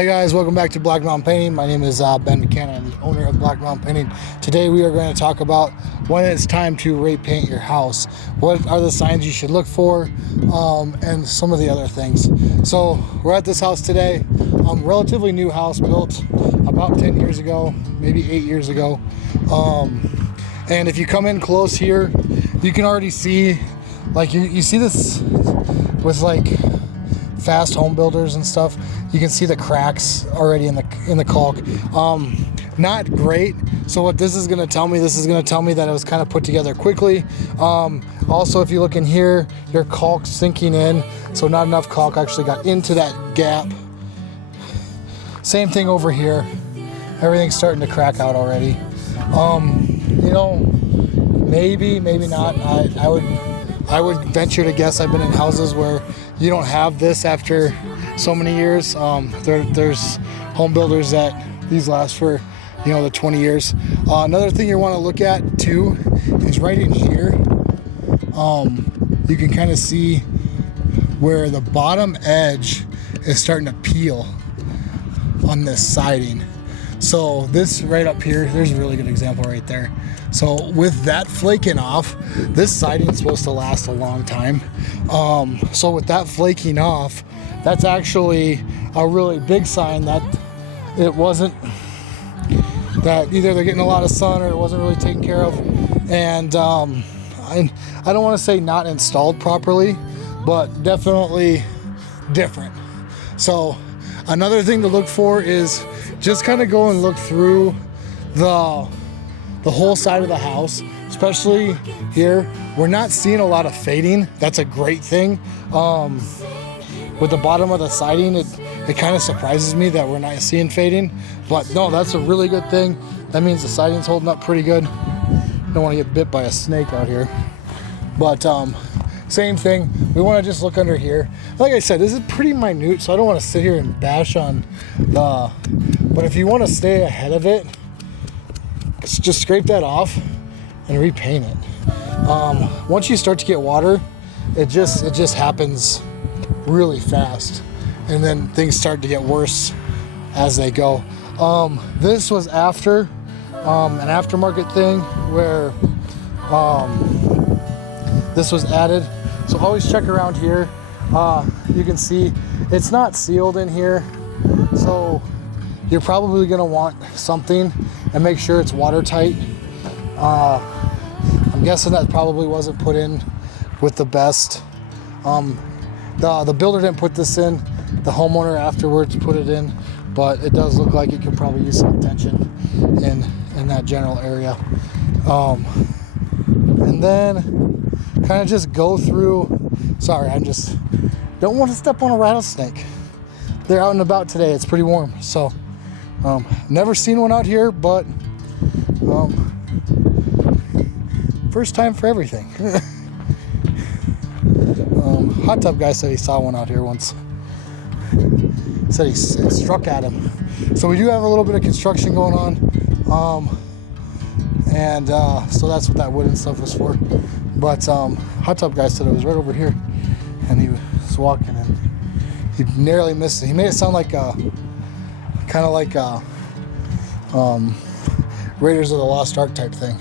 Hey guys, welcome back to Black Mountain Painting. My name is Ben McKenna. I'm the owner of Black Mountain Painting. Today we are going to talk about when it's time to repaint your house. What are the signs you should look for, and some of the other things. So we're at this house today. Relatively new house, built about 10 years ago, maybe 8 years ago. And if you come in close here, you can already see, like you see this with like fast home builders and stuff. You can see the cracks already in the caulk. Not great. So what this is going to tell me, that it was kind of put together quickly. Also, if you look in here, your caulk's sinking in, so not enough caulk actually got into that gap. Same thing over here. Everything's starting to crack out already. You know, maybe not. I would venture to guess, I've been in houses where you don't have this after so many years. There's home builders that these last for, you know, the 20 years. Another thing you want to look at too is right in here. You can kind of see where the bottom edge is starting to peel on this siding. So this right up here, there's a really good example right there. So with that flaking off, this siding is supposed to last a long time. So with that flaking off, that's actually a really big sign that it wasn't, that either they're getting a lot of sun or it wasn't really taken care of. And I don't want to say not installed properly, but definitely different. So another thing to look for is just kind of go and look through the whole side of the house, especially here. We're not seeing a lot of fading. That's a great thing. With the bottom of the siding, it kind of surprises me that we're not seeing fading, but no, that's a really good thing. That means the siding's holding up pretty good. Don't want to get bit by a snake out here. But same thing, we want to just look under here. Like I said, this is pretty minute, so I don't want to sit here and bash on the, but if you want to stay ahead of it, just scrape that off and repaint it. Once you start to get water, it just happens really fast, and then things start to get worse as they go. This was after an aftermarket thing where this was added. So always check around here. You can see it's not sealed in here, so you're probably going to want something and make sure it's watertight. I'm guessing that probably wasn't put in with the best. The builder didn't put this in. The homeowner afterwards put it in, but it does look like it could probably use some attention in that general area. And then kind of just go through. Sorry, I just don't want to step on a rattlesnake. They're out and about today. It's pretty warm, so never seen one out here, but first time for everything. Hot tub guy said he saw one out here once. Said it struck at him. So we do have a little bit of construction going on, and so that's what that wooden stuff was for. But hot tub guy said it was right over here, and he was walking and he narrowly missed it. He made it sound like kind of like Raiders of the Lost Ark type thing.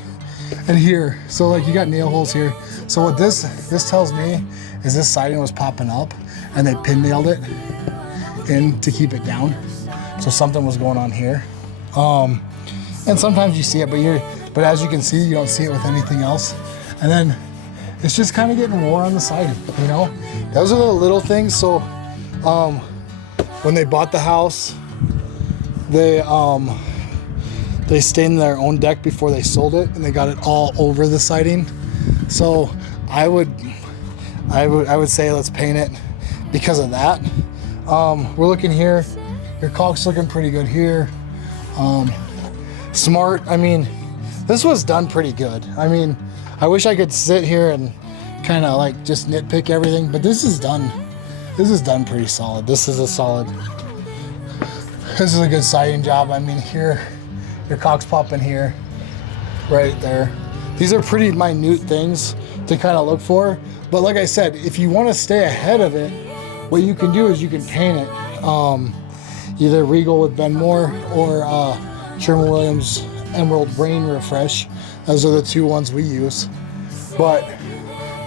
And here, so like you got nail holes here. So what this tells me is this siding was popping up and they pin nailed it in to keep it down. So something was going on here. And sometimes you see it, but as you can see, you don't see it with anything else. And then it's just kind of getting wore on the siding, you know? Those are the little things. So when they bought the house, they stained their own deck before they sold it, and they got it all over the siding. So I would say let's paint it because of that. We're looking here. Your caulk's looking pretty good here. Smart. I mean, this was done pretty good. I mean, I wish I could sit here and kind of like just nitpick everything, but this is done. This is done pretty solid. This is a good siding job. I mean, here, your caulk's popping here, right there. These are pretty minute things to kind of look for. But like I said, if you want to stay ahead of it, what you can do is you can paint it. either Regal with Ben Moore or Sherwin-Williams Emerald Rain Refresh. Those are the two ones we use. But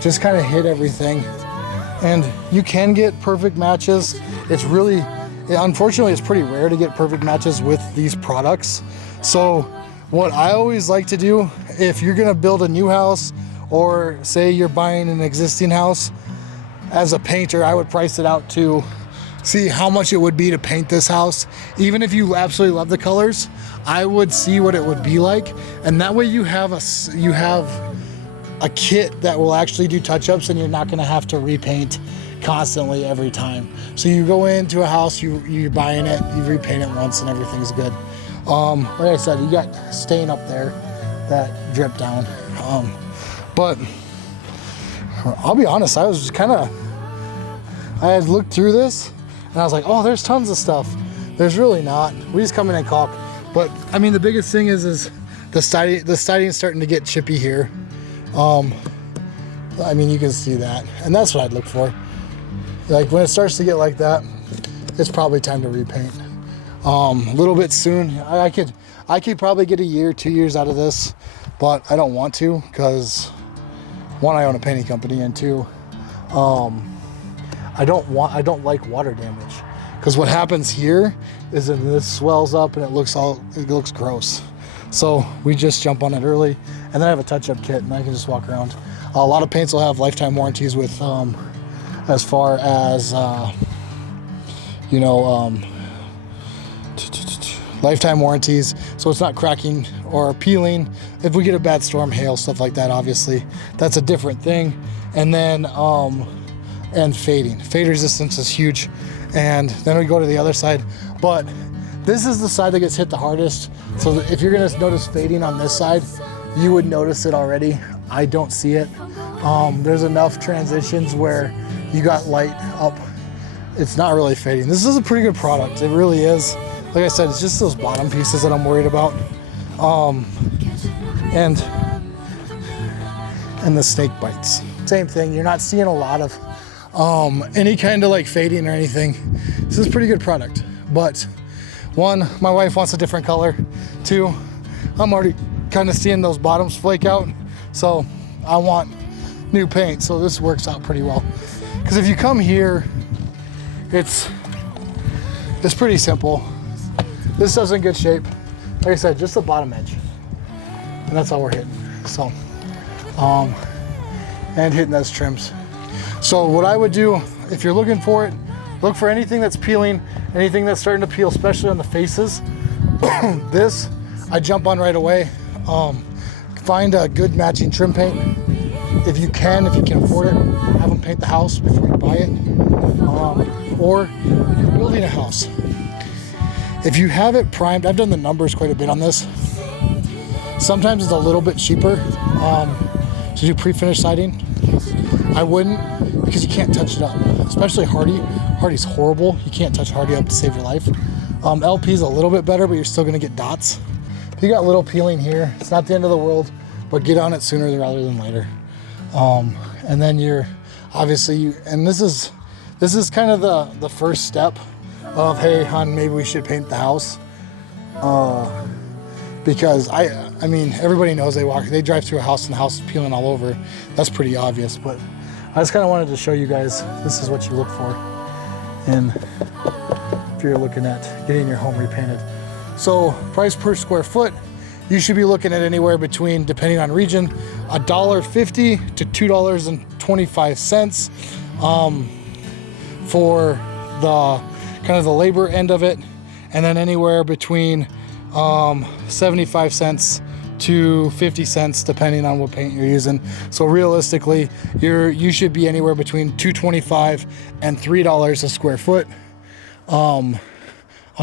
just kind of hit everything. And you can get perfect matches. It's really, unfortunately, it's pretty rare to get perfect matches with these products. So what I always like to do, if you're gonna build a new house, or say you're buying an existing house, as a painter, I would price it out to see how much it would be to paint this house. Even if you absolutely love the colors, I would see what it would be like. And that way you have a kit that will actually do touch-ups, and you're not gonna have to repaint constantly every time. So you go into a house, you're buying it, you repaint it once and everything's good. Like I said, you got stain up there that dripped down. But I'll be honest, I was just I had looked through this and I was like, oh, there's tons of stuff. There's really not. We just come in and caulk. But I mean, the biggest thing is the siding is starting to get chippy here. I mean, you can see that, and that's what I'd look for. Like when it starts to get like that, it's probably time to repaint. A little bit soon. I could probably get a year, 2 years out of this, but I don't want to, because one, I own a painting company, and two, I don't like water damage, because what happens here is that this swells up and it looks gross. So we just jump on it early, and then I have a touch-up kit and I can just walk around. A lot of paints will have lifetime warranties with, as far as, lifetime warranties, so it's not cracking or peeling. If we get a bad storm, hail, stuff like that, obviously, that's a different thing. And then, and fading. Fade resistance is huge. And then we go to the other side. But this is the side that gets hit the hardest. So if you're gonna notice fading on this side, you would notice it already. I don't see it. There's enough transitions where you got light up. It's not really fading. This is a pretty good product. It really is. Like I said, it's just those bottom pieces that I'm worried about. And the snake bites. Same thing. You're not seeing a lot of any kind of like fading or anything. This is a pretty good product. But one, my wife wants a different color. Two, I'm already kind of seeing those bottoms flake out. So I want new paint. So this works out pretty well. Because if you come here, it's pretty simple. This stuff's in good shape. Like I said, just the bottom edge. And that's all we're hitting. So, and hitting those trims. So what I would do, if you're looking for it, look for anything that's peeling, anything that's starting to peel, especially on the faces. This, I jump on right away. Find a good matching trim paint. If you can afford it, have them paint the house before you buy it. Or if you're building a house, if you have it primed, I've done the numbers quite a bit on this. Sometimes it's a little bit cheaper to do pre-finished siding. I wouldn't, because you can't touch it up, especially Hardy. Hardy's horrible. You can't touch Hardy up to save your life. LP's a little bit better, but you're still gonna get dots. If you got little peeling here, it's not the end of the world, but get on it sooner rather than later. And then you're obviously, and this is kind of the first step of, hey, hon, maybe we should paint the house. Because I mean, everybody knows they drive through a house and the house is peeling all over. That's pretty obvious, but I just kind of wanted to show you guys, this is what you look for. And if you're looking at getting your home repainted. So price per square foot, you should be looking at anywhere between, depending on region, $1.50 to $2.25 for the kind of the labor end of it, and then anywhere between 75 cents to 50 cents depending on what paint you're using. So realistically, you should be anywhere between $2.25 and $3 a square foot on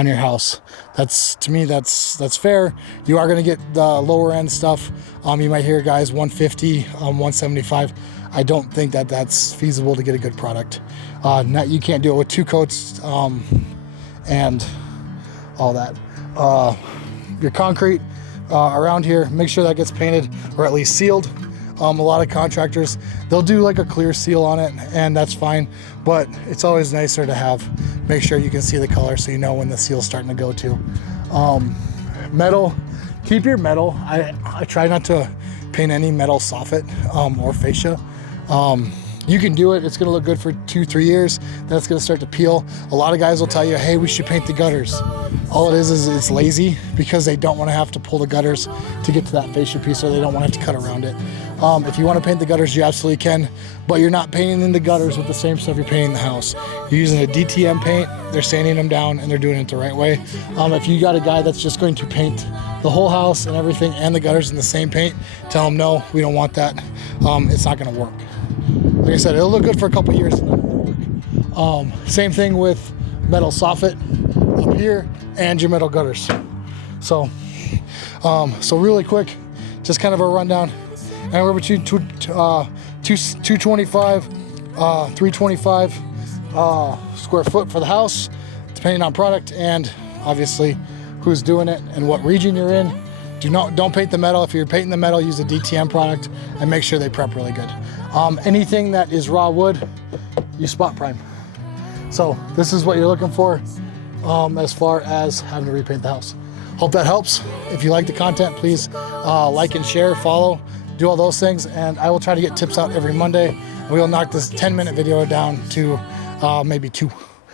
your house. That's, to me, that's fair. You are going to get the lower end stuff. You might hear guys 150, 175. I don't think that's feasible to get a good product. You can't do it with 2 coats and all that. Your concrete around here, make sure that gets painted or at least sealed. A lot of contractors, they'll do like a clear seal on it, and that's fine, but it's always nicer to make sure you can see the color so you know when the seal's starting to go to. Metal, keep your metal. I try not to paint any metal soffit or fascia. You can do it, it's gonna look good for 2-3 years, then it's gonna start to peel. A lot of guys will tell you, hey, we should paint the gutters. All it is it's lazy, because they don't wanna have to pull the gutters to get to that fascia piece, or they don't wanna have to cut around it. If you wanna paint the gutters, you absolutely can, but you're not painting in the gutters with the same stuff you're painting the house. You're using a DTM paint, they're sanding them down, and they're doing it the right way. If you got a guy that's just going to paint the whole house and everything and the gutters in the same paint, tell them, no, we don't want that. It's not gonna work. Like I said, it'll look good for a couple years and then it'll work. Same thing with metal soffit up here and your metal gutters. So really quick, just kind of a rundown. Anywhere between 225, 325 square foot for the house, depending on product and obviously who's doing it and what region you're in. Don't paint the metal. If you're painting the metal, use a DTM product and make sure they prep really good. Anything that is raw wood, you spot prime. So this is what you're looking for as far as having to repaint the house. Hope that helps. If you like the content, please like and share, follow, do all those things, and I will try to get tips out every Monday. We will knock this 10-minute video down to maybe 2.